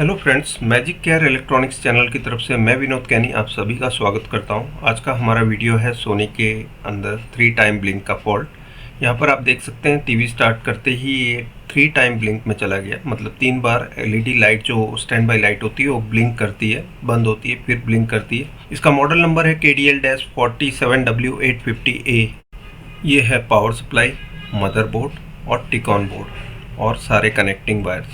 Hello friends, magic care electronics channel की तरफ से मैं विनोद कैनी आप सभी का स्वागत करता हूं। आज का हमारा वीडियो है सोनी के अंदर 3 टाइम ब्लिंक का फॉल्ट। यहां पर आप देख सकते हैं टीवी स्टार्ट करते ही ये 3 टाइम ब्लिंक में चला गया। मतलब 3 बार एलईडी लाइट जो स्टैंड बाई लाइट होती है वो ब्लिंक करती है, बंद होती है, फिर ब्लिंक करती है। इसका मॉडल नंबर है KDL-47W850A। ये है पावर सप्लाई, मदरबोर्ड और टिकॉन बोर्ड और सारे कनेक्टिंग वायर्स।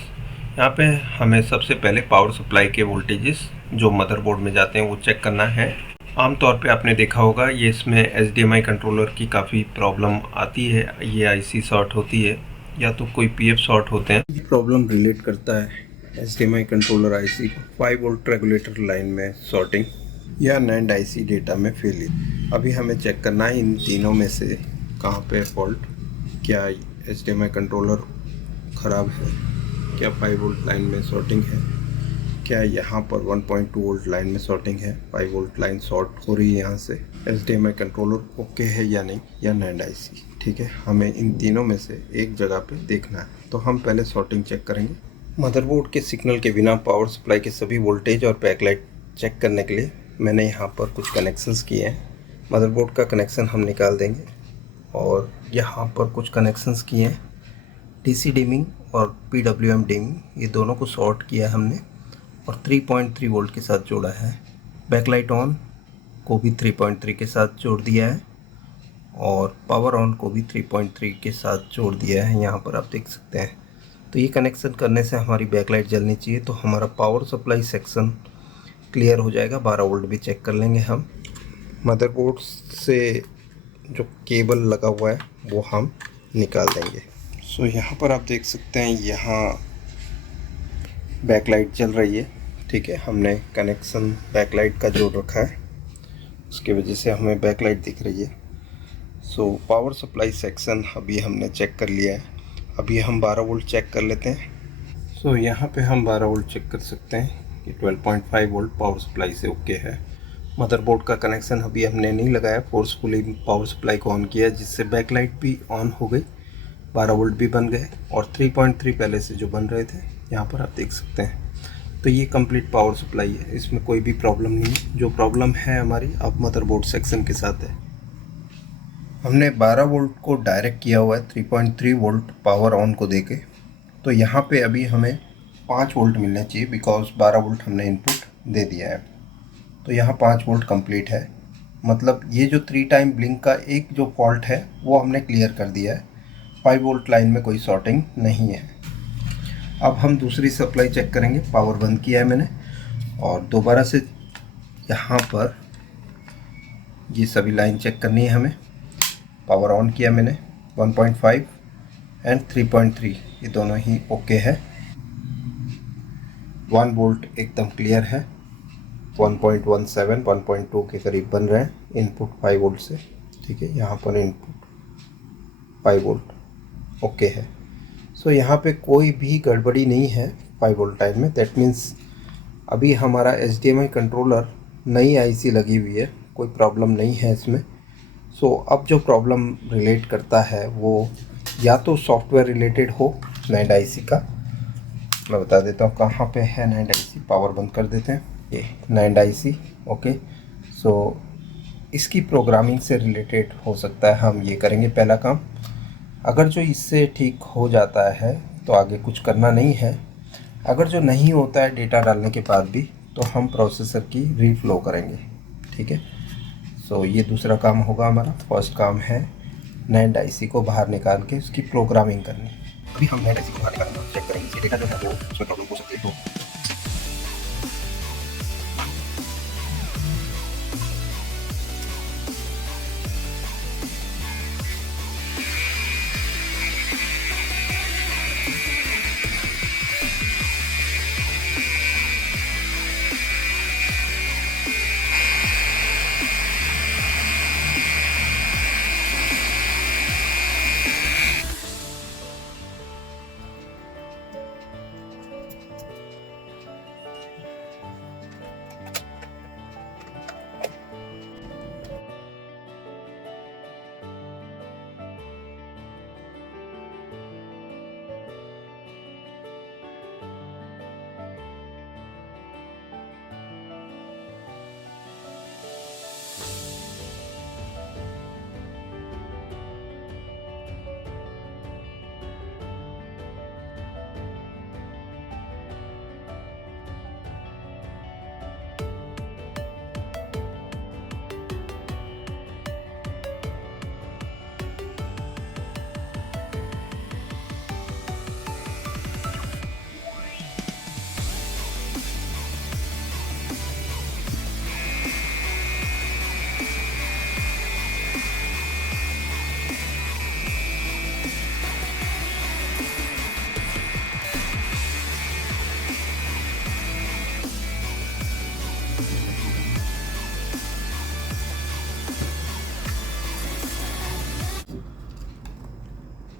यहाँ पे हमें सबसे पहले पावर सप्लाई के वोल्टेजेस जो मदरबोर्ड में जाते हैं वो चेक करना है। आमतौर पे आपने देखा होगा ये इसमें HDMI कंट्रोलर की काफ़ी प्रॉब्लम आती है। ये आईसी शॉर्ट होती है या तो कोई PF शॉर्ट होते हैं। ये प्रॉब्लम रिलेट करता है HDMI कंट्रोलर आईसी को 5 वोल्ट रेगुलेटर लाइन में शॉर्टिंग या NAND आईसी डेटा में फेलियर। अभी हमें चेक करना है इन तीनों में से कहाँ पे फॉल्ट। क्या HDMI कंट्रोलर ख़राब है, क्या 5 वोल्ट लाइन में शॉर्टिंग है, क्या यहाँ पर 1.2 वोल्ट लाइन में शॉर्टिंग है, 5 वोल्ट लाइन शॉर्ट हो रही है यहाँ से, HDMI कंट्रोलर ओके है या नहीं, या NAND आईसी। ठीक है, हमें इन तीनों में से एक जगह पे देखना है। तो हम पहले शॉर्टिंग चेक करेंगे। मदरबोर्ड के सिग्नल के बिना पावर सप्लाई के सभी वोल्टेज और बैकलाइट चेक करने के लिए मैंने यहाँ पर कुछ कनेक्शंस किए हैं। मदरबोर्ड का कनेक्शन हम निकाल देंगे और यहाँ पर कुछ कनेक्शंस किए हैं। DC डिमिंग और PWM डिमिंग, ये दोनों को शॉर्ट किया है हमने और 3.3 वोल्ट के साथ जोड़ा है। बैकलाइट ऑन को भी 3.3 के साथ जोड़ दिया है और पावर ऑन को भी 3.3 के साथ जोड़ दिया है। यहाँ पर आप देख सकते हैं। तो ये कनेक्शन करने से हमारी बैकलाइट जलनी चाहिए, तो हमारा पावर सप्लाई सेक्शन क्लियर हो जाएगा। 12 वोल्ट भी चेक कर लेंगे हम। मदरबोर्ड से जो केबल लगा हुआ है वो हम निकाल देंगे। सो यहाँ पर आप देख सकते हैं, यहाँ बैकलाइट जल रही है। ठीक है, हमने कनेक्शन बैकलाइट का जोड़ रखा है, उसकी वजह से हमें बैकलाइट दिख रही है। सो पावर सप्लाई सेक्शन अभी हमने चेक कर लिया है। अभी हम 12 वोल्ट चेक कर लेते हैं। सो यहाँ पे हम 12 वोल्ट चेक कर सकते हैं कि 12.5 वोल्ट पावर सप्लाई से ओके है। मदरबोर्ड का कनेक्शन अभी हमने नहीं लगाया, फोर्सफुली पावर सप्लाई को ऑन किया जिससे बैकलाइट भी ऑन हो गई, 12 वोल्ट भी बन गए और 3.3 पहले से जो बन रहे थे यहाँ पर आप देख सकते हैं। तो ये कंप्लीट पावर सप्लाई है, इसमें कोई भी प्रॉब्लम नहीं है। जो प्रॉब्लम है हमारी अब मदरबोर्ड सेक्शन के साथ है। हमने 12 वोल्ट को डायरेक्ट किया हुआ है 3.3 वोल्ट पावर ऑन को देके। तो यहाँ पे अभी हमें 5 वोल्ट मिलने चाहिए बिकॉज 12 वोल्ट हमने इनपुट दे दिया है। तो यहाँ 5 वोल्ट कंप्लीट है। मतलब ये जो 3 टाइम ब्लिंक का एक जो फॉल्ट है वो हमने क्लियर कर दिया है। 5 वोल्ट लाइन में कोई शॉर्टिंग नहीं है। अब हम दूसरी सप्लाई चेक करेंगे। पावर बंद किया है मैंने और दोबारा से यहाँ पर ये सभी लाइन चेक करनी है हमें। पावर ऑन किया मैंने, 1.5 एंड 3.3 ये दोनों ही ओके है। 1 वोल्ट एकदम क्लियर है, 1.17 1.2 के करीब बन रहे हैं इनपुट 5 वोल्ट से। ठीक है, यहाँ पर इनपुट 5 वोल्ट ओके है। सो यहाँ पे कोई भी गड़बड़ी नहीं है 5 वोल्ट टाइम में। दैट मीन्स अभी हमारा HDMI कंट्रोलर नई आईसी लगी हुई है, कोई प्रॉब्लम नहीं है इसमें। सो अब जो प्रॉब्लम रिलेट करता है वो या तो सॉफ्टवेयर रिलेटेड हो NAND आईसी का। मैं बता देता हूँ कहाँ पे है NAND आईसी। पावर बंद कर देते हैं। ये NAND आईसी ओके। सो इसकी प्रोग्रामिंग से रिलेटेड हो सकता है, हम ये करेंगे पहला काम। अगर जो इससे ठीक हो जाता है तो आगे कुछ करना नहीं है। अगर जो नहीं होता है डेटा डालने के बाद भी, तो हम प्रोसेसर की रीफ्लो करेंगे। ठीक है, सो ये दूसरा काम होगा हमारा। फर्स्ट काम है NAND आईसी को बाहर निकाल के उसकी प्रोग्रामिंग करनी। अभी हम NAND आईसी को बाहर निकालेंगे, चेक करेंगे इससे डेटा जो है वो उसमें प्रॉब्लम हो सकती है। तो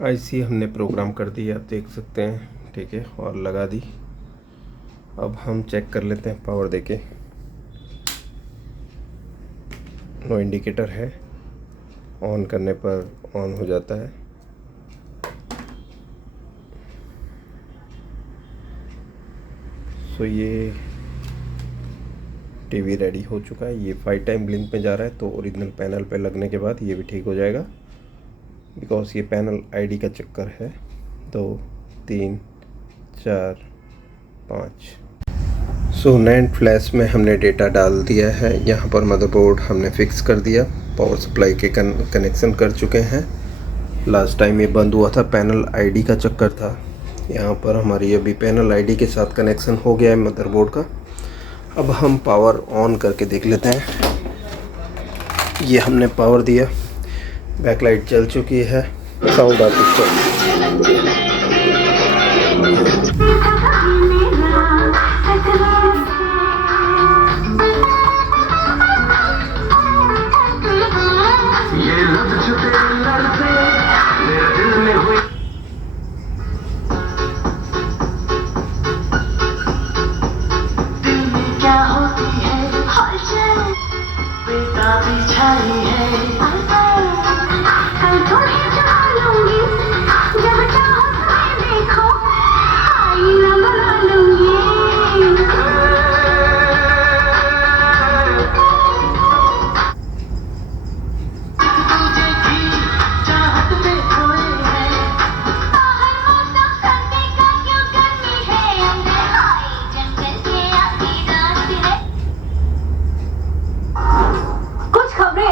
आईसी हमने प्रोग्राम कर दी, आप देख सकते हैं, ठीक है, और लगा दी। अब हम चेक कर लेते हैं पावर देके। नो इंडिकेटर है, ऑन करने पर ऑन हो जाता है। सो ये टीवी रेडी हो चुका है। ये 5 टाइम ब्लिंक में जा रहा है, तो ओरिजिनल पैनल पे लगने के बाद ये भी ठीक हो जाएगा, बिकॉज ये पैनल आईडी का चक्कर है। 2 3 4 5। सो नैंड फ्लैश में हमने डेटा डाल दिया है। यहाँ पर मदरबोर्ड हमने फिक्स कर दिया, पावर सप्लाई के कनेक्शन कर चुके हैं। लास्ट टाइम ये बंद हुआ था, पैनल आईडी का चक्कर था। यहाँ पर हमारी अभी पैनल आईडी के साथ कनेक्शन हो गया है मदरबोर्ड का। अब हम पावर ऑन करके देख लेते हैं। ये हमने पावर दिया, बैकलाइट जल चुकी है, साउंड आती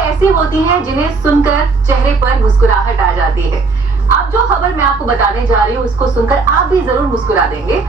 ऐसी होती हैं जिन्हें सुनकर चेहरे पर मुस्कुराहट आ जाती है। अब जो खबर मैं आपको बताने जा रही हूँ, उसको सुनकर आप भी जरूर मुस्कुरा देंगे।